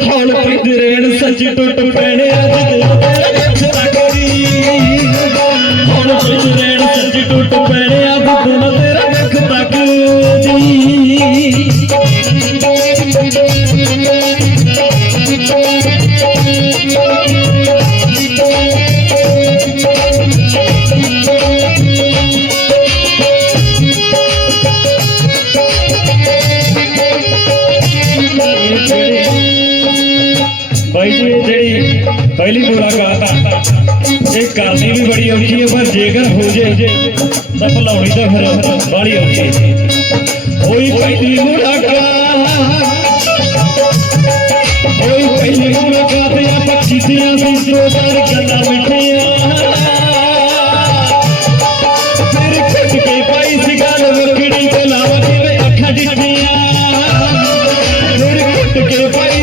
ਹੌਲ ਪੈਂਦੇ ਰਹਿਣ ਸੱਚ ਟੁੱਟ ਪੈਣੇ ਅੱਜ ਦਿਲ ਤੇਰੇ ਵਿੱਚ ਤੱਕਦੀ ਹੌਲ ਪੈਂਦੇ ਰਹਿਣ ਸੱਚ ਟੁੱਟ पहली मुलाकात एक करनी भी बड़ी औखी है, पर जेकर हो जे सफल होनी तो फिर बड़ी औखी है। कोई पहली मुलाकात कोई पहली मुलाकात या पक्षी दिया भी दो बार मिठिया फिर खुद के पाई अखा फिर खुद के पाई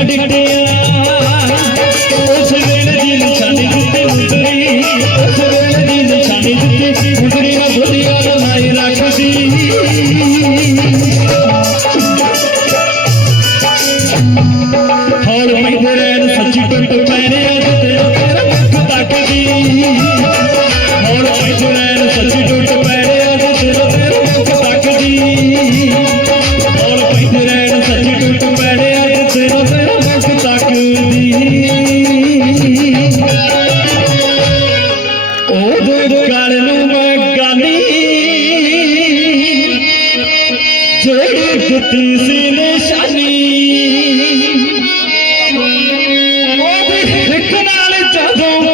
ਕਿਵੇਂ ਅੱਖਾਂ ਡਿੱਠੀਆਂ ਉਸ ਵੇਲੇ ਦੀ ਨਿਸ਼ਾਨੀ ਦਿੱਤੀ ਮੁੰਦਰੀ ਉਸ ਵੇਲੇ ਦੀ ਨਿਸ਼ਾਨੀ ਦਿੱਤੀ ਮੁੰਦਰੀ ਨਾ ਬੁੱਧੀਆ ਬਣਾਈ ਰੱਖਦੀ ਹੌਲ ਪੈਂਦੇ ਰਹਿਣ ਸੱਚੀ ਟੁੱਟ ਪੈਣੇ ਜਿਹੜੀ ਸੀ ਨਿਸ਼ਾਨੀ ਉਹਦੀ ਹਿੱਕ ਨਾਲ ਜਦੋਂ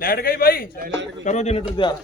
ਲੈਟ ਗਈ ਬਾਈ? ਕਰੋ ਜਨਰੇਟਰ ਤਿਆਰ।